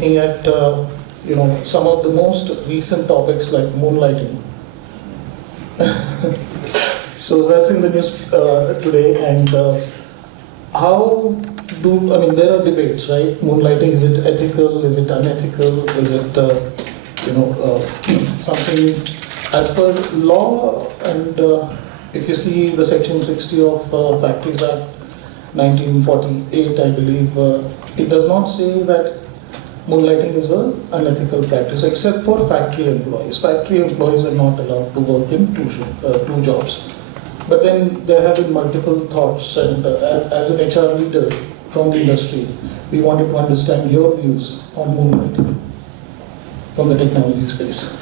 looking at some of the most recent topics like moonlighting. So that's in the news today, and there are debates, right? Moonlighting, is it ethical, is it unethical, is it something as per law? And if you see the section 60 of Factories Act 1948, I believe, it does not say that moonlighting is an unethical practice, except for factory employees. Factory employees are not allowed to work in two jobs. But then there have been multiple thoughts, and as an HR leader from the industry, we wanted to understand your views on moonlighting from the technology space.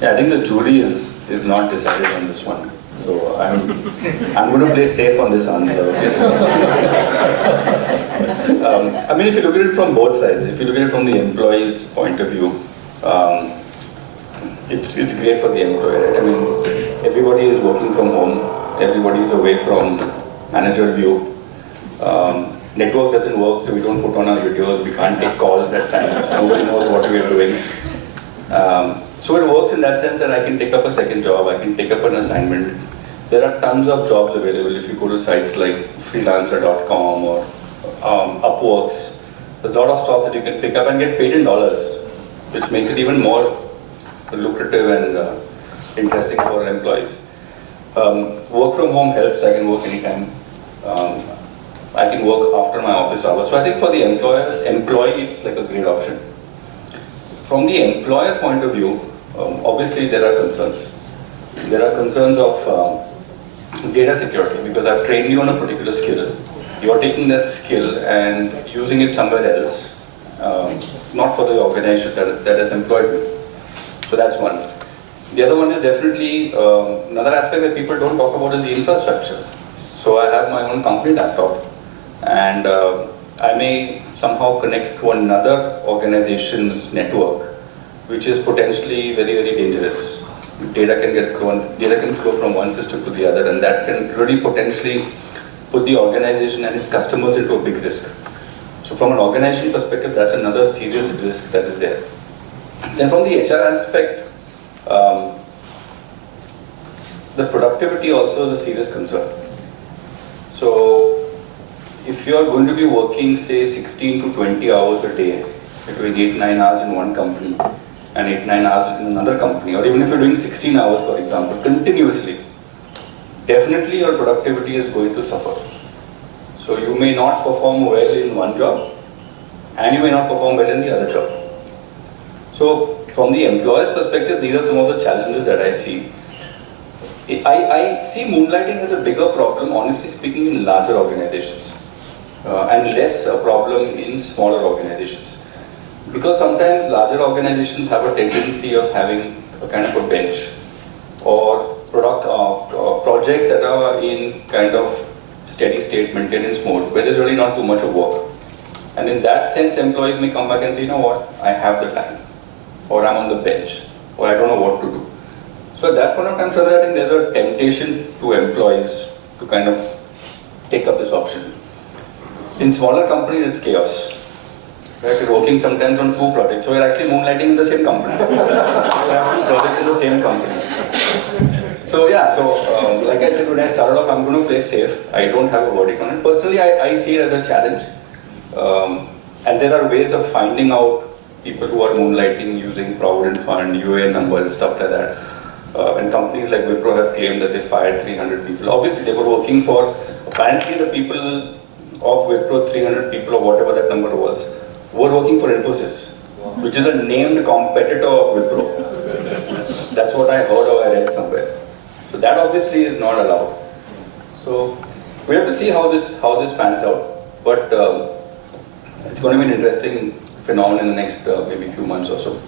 Yeah, I think the jury is not decided on this one. So I'm going to play safe on this answer. Yes. If you look at it from both sides, if you look at it from the employee's point of view, it's great for the employer, right? Everybody is working from home, everybody is away from manager view. Network doesn't work, so we don't put on our videos, we can't take calls at times, nobody knows what we're doing. So it works in that sense that I can take up a second job, I can take up an assignment. There are tons of jobs available if you go to sites like freelancer.com or Upworks. There's a lot of stuff that you can pick up and get paid in dollars, which makes it even more lucrative and interesting for employees. Work from home helps, I can work anytime. I can work after my office hours. So I think for the employee, it's like a great option. From the employer point of view, obviously there are concerns. There are concerns of data security, because I've trained you on a particular skill. You're taking that skill and using it somewhere else, not for the organization that has employed me. So that's one. The other one is definitely, another aspect that people don't talk about is the infrastructure. So I have my own company laptop, and I may somehow connect to another organization's network, which is potentially very, very dangerous. Data can flow from one system to the other, and that can really potentially put the organization and its customers into a big risk. So from an organization perspective, that's another serious risk that is there. Then from the HR aspect, the productivity also is a serious concern. So if you are going to be working, say, 16 to 20 hours a day, you're doing 8-9 hours in one company and 8-9 hours in another company, or even if you're doing 16 hours, for example, continuously, definitely your productivity is going to suffer. So you may not perform well in one job, and you may not perform well in the other job. So from the employer's perspective, these are some of the challenges that I see. I see moonlighting as a bigger problem, honestly speaking, in larger organizations, and less a problem in smaller organizations. Because sometimes larger organizations have a tendency of having a kind of a bench, or projects that are in kind of steady state maintenance mode, where there's really not too much of work. And in that sense, employees may come back and say, you know what, I have the time, or I'm on the bench, or I don't know what to do. So at that point of time, Chandra, I think there's a temptation to employees to kind of take up this option. In smaller companies, it's chaos. Right? You're working sometimes on 2 projects, so you're actually moonlighting in the same company. You have 2 projects in the same company. So yeah, like I said when I started off, I'm going to play safe. I don't have a verdict on it. Personally, I see it as a challenge. And there are ways of finding out people who are moonlighting using Provident Fund, UAN number and stuff like that. And companies like Wipro have claimed that they fired 300 people. Obviously, they were working for, apparently the people of Wipro, 300 people or whatever that number was, were working for Infosys, which is a named competitor of Wipro. That's what I heard or I read somewhere. So that obviously is not allowed. So we have to see how this pans out. But it's going to be an interesting phenomenon in the next maybe few months or so.